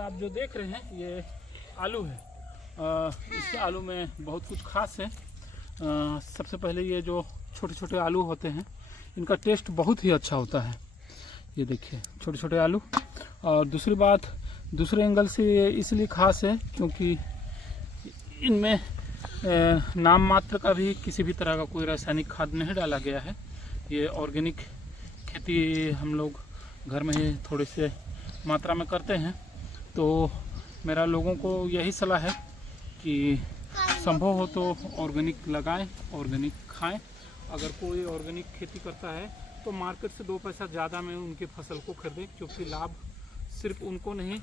आप जो देख रहे हैं ये आलू है। इस आलू में बहुत कुछ खास है। सबसे पहले ये जो छोटे छोटे आलू होते हैं इनका टेस्ट बहुत ही अच्छा होता है। ये देखिए छोटे छोटे आलू। और दूसरी बात, दूसरे एंगल से ये इसलिए खास है क्योंकि इनमें नाम मात्र का भी किसी भी तरह का कोई रासायनिक खाद नहीं डाला गया है। ये ऑर्गेनिक खेती हम लोग घर में ही थोड़े से मात्रा में करते हैं। तो मेरा लोगों को यही सलाह है कि संभव हो तो ऑर्गेनिक लगाएं, ऑर्गेनिक खाएं। अगर कोई ऑर्गेनिक खेती करता है तो मार्केट से 2 पैसा ज़्यादा में उनकी फसल को खरीदें, क्योंकि लाभ सिर्फ उनको नहीं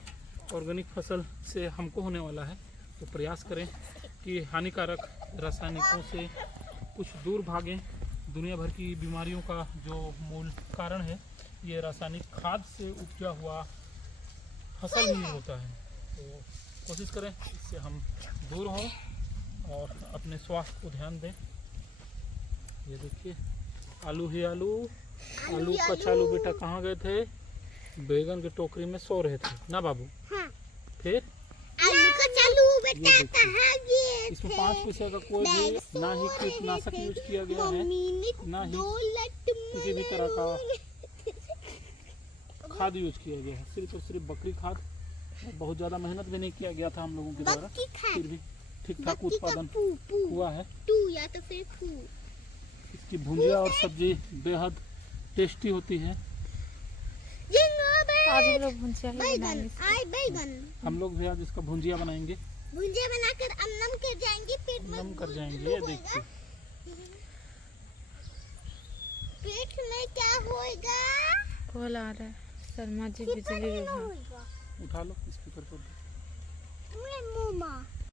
ऑर्गेनिक फसल से हमको होने वाला है। तो प्रयास करें कि हानिकारक रासायनिकों से कुछ दूर भागें। दुनिया भर की बीमारियों का जो मूल कारण है ये रासायनिक खाद से उपजा हुआ फसल ही होता है। तो कोशिश करें इससे हम दूर हों और अपने स्वास्थ्य को ध्यान दें। ये देखिए आलू ही आलू, आलू कचालू बेटा कहाँ गए थे? बैगन की टोकरी में सो रहे थे ना बाबू? हाँ। फिर आलू कचालू बेटा कहाँ गए? इसमें 5 पैसे का कोई भी ना ही कीटनाशक यूज किया गया है, ना ही किसी भी तरह का खाद यूज किया गया है। सिर्फ और सिर्फ बकरी खाद। बहुत ज़्यादा मेहनत भी नहीं किया गया था हम लोगों के द्वारा, फिर भी ठीक ठाक उत्पादन हुआ है। या तो फिर इसकी भुंजिया और सब्जी बेहद टेस्टी होती है। आज हम लोग भुंजिया ही बनाएंगे। बैगन हम लोग भी आज इसका भुंजिया बनाएंगे। भुंजिया बनाकर नम कर जाएंगे, पेट में नम कर जाएंगे। ये देखिए पेट में क्या होएगा? कॉल आ रहा है, शर्मा जी बिजली विभाग। उठा लो स्पीकर पर।